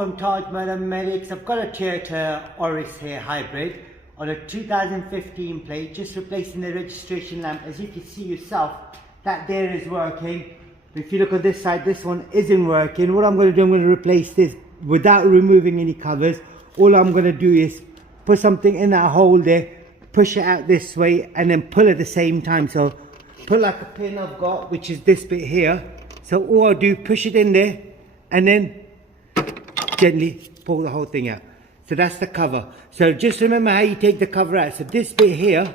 from Tajmotormedics. I've got a Toyota Auris here hybrid on a 2015 plate, just replacing the registration lamp. As you can see yourself, that there is working. If you look on this side, this one isn't working. What I'm going to do, I'm going to replace this without removing any covers. All I'm going to do is put something in that hole there, push it out this way, and then pull at the same time. So put like a pin I've got, which is this bit here. So all I'll do, push it in there, and then gently pull the whole thing out. So that's the cover. So just remember how you take the cover out. So this bit here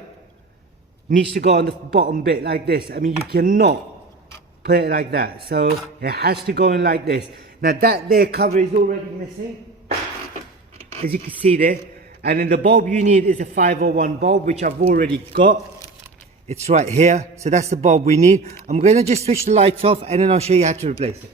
needs to go on the bottom bit like this. I mean, you cannot put it like that. So it has to go in like this. Now that there cover is already missing, as you can see there. And then the bulb you need is a 501 bulb, which I've already got. It's right here. So that's the bulb we need. I'm going to just switch the lights off and then I'll show you how to replace it.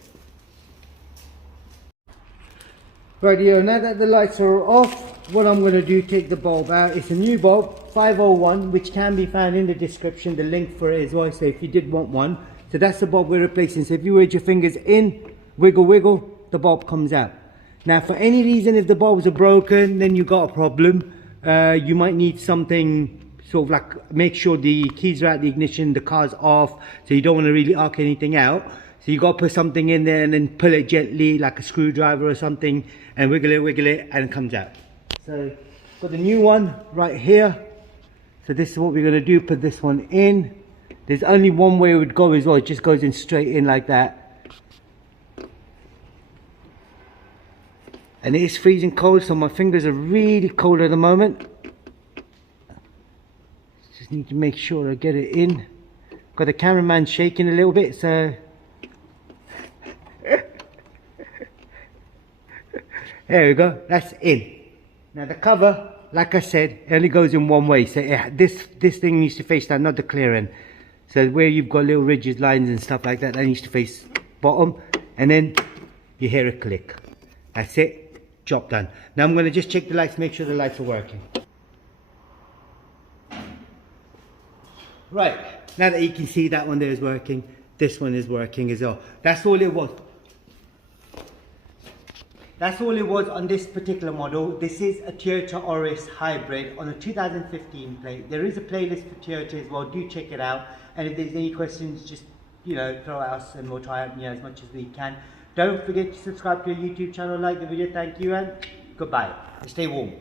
Right here, now that the lights are off, what I'm going to do, take the bulb out. It's a new bulb, 501, which can be found in the description, the link for it as well, so if you did want one. So that's the bulb we're replacing. So if you wedge your fingers in, wiggle, wiggle, the bulb comes out. Now for any reason, if the bulbs are broken, then you got a problem. You might need something sort of like, make sure the keys are out the ignition, the car's off, so you don't want to really arc anything out. So you got to put something in there and then pull it gently like a screwdriver or something and wiggle it and it comes out. So got the new one right here. So this is what we're going to do, put this one in. There's only one way it would go as well, it just goes in straight in like that. And it is freezing cold, so my fingers are really cold at the moment. Just need to make sure I get it in. Got the cameraman shaking a little bit, so there we go, that's in. Now the cover, like I said, it only goes in one way. So this thing needs to face down, not the clear end. So where you've got little ridges, lines and stuff like that, that needs to face bottom. And then you hear a click. That's it, job done. Now I'm going to just check the lights, make sure the lights are working. Right, now that you can see that one there is working, this one is working as well. That's all it was. That's all it was on this particular model. This is a Toyota Auris hybrid on a 2015 plate. There is a playlist for Toyota as well, do check it out. And if there's any questions, just, you know, throw at us and we'll try out as much as we can. Don't forget to subscribe to our YouTube channel, like the video, thank you and goodbye. Stay warm.